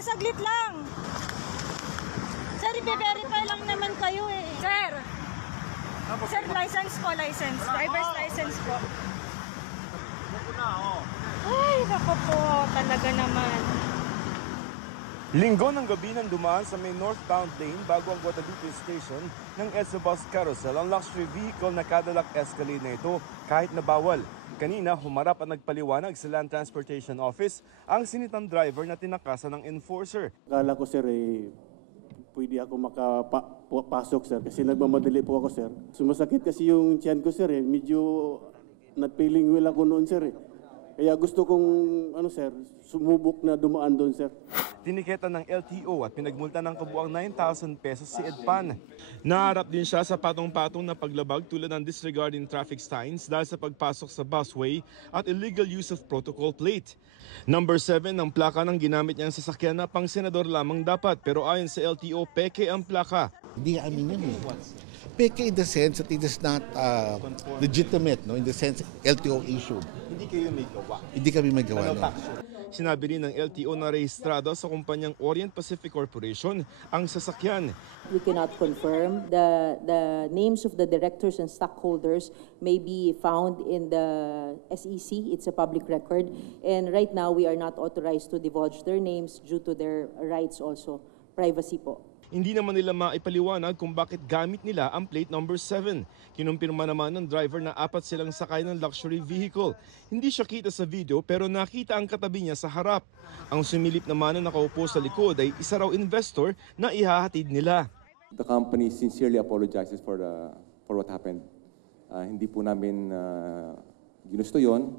saglit lang. Sir, i-verify lang naman kayo eh. Sir. Sir, license po, license. Driver's license po. Ay, naku po. Talaga naman. Linggo ng gabi nang dumaan sa may northbound lane bago ang Guadalupe Station ng EDSA Bus Carousel ang luxury vehicle na Cadillac Escalade na ito kahit na bawal. Kanina, humarap at nagpaliwanag sa Land Transportation Office ang sinitang driver na tinakasan ng enforcer. Akala ko sir, pwede ako makapasok sir kasi nagmamadali po ako sir. Sumasakit kasi yung tiyan ko sir medyo not feeling well ako noon sir Kaya gusto kong sir, sumubok na dumaan doon sir. Tiniketa ng LTO at pinagmulta ng kabuang 9,000 pesos si Edpan. Naharap din siya sa patong-patong na paglabag tulad ng disregarding traffic signs dahil sa pagpasok sa busway at illegal use of protocol plate. Number 7 ng plaka ng ginamit niyang sasakyan na pang senador lamang dapat pero ayon sa LTO, peke ang plaka. Hindi amin yan eh. Peke in the sense that it is not legitimate, no? In the sense LTO issued. Hindi kayo may gawa. Hindi kami may gawa. No? Sinabi rin ng LTO na rehistrado sa kumpanyang Orient Pacific Corporation ang sasakyan. We cannot confirm. The names of the directors and stockholders may be found in the SEC. It's a public record. And right now, we are not authorized to divulge their names due to their rights also. Privacy po. Hindi naman nila maipaliwanag kung bakit gamit nila ang plate number 7. Kinumpirma naman ng driver na 4 silang sakay ng luxury vehicle. Hindi siya kita sa video pero nakita ang katabi niya sa harap. Ang sumilip naman na nakaupo sa likod ay isa raw investor na ihahatid nila. The company sincerely apologizes for what happened. Hindi po namin ginusto yun.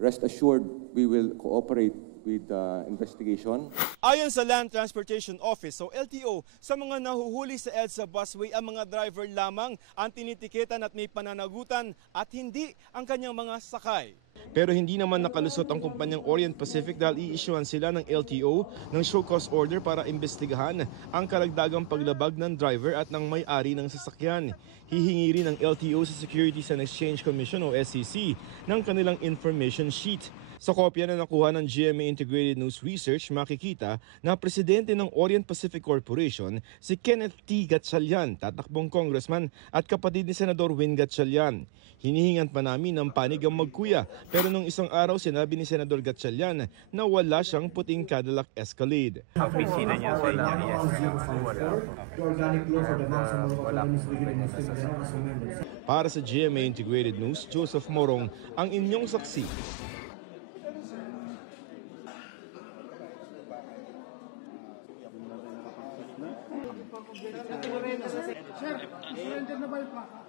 Rest assured, we will cooperate with the investigation. Ayon sa Land Transportation Office o LTO, sa mga nahuhuli sa EDSA busway ang mga driver lamang ang tinitiketan at may pananagutan at hindi ang kanyang mga sakay. Pero hindi naman nakalusot ang kumpanyang Orient Pacific dahil i-issuean sila ng LTO ng show cause order para imbestigahan ang karagdagang paglabag ng driver at ng may-ari ng sasakyan. Hihingi rin ng LTO sa Securities and Exchange Commission o SEC ng kanilang information sheet. Sa kopya na nakuha ng GMA Integrated News Research, makikita na presidente ng Orient Pacific Corporation si Kenneth T. Gatchalian, tatakbong congressman at kapatid ni Senador Win Gatchalian. Hinihingan pa namin ng panig ang magkuya pero nung isang araw sinabi ni Senador Gatchalian na wala siyang puting Cadillac Escalade. Ang pisina niya sa inyo, yes. Para sa GMA Integrated News, Joseph Morong, ang inyong saksi. Sir, surrender na ba yung plaka?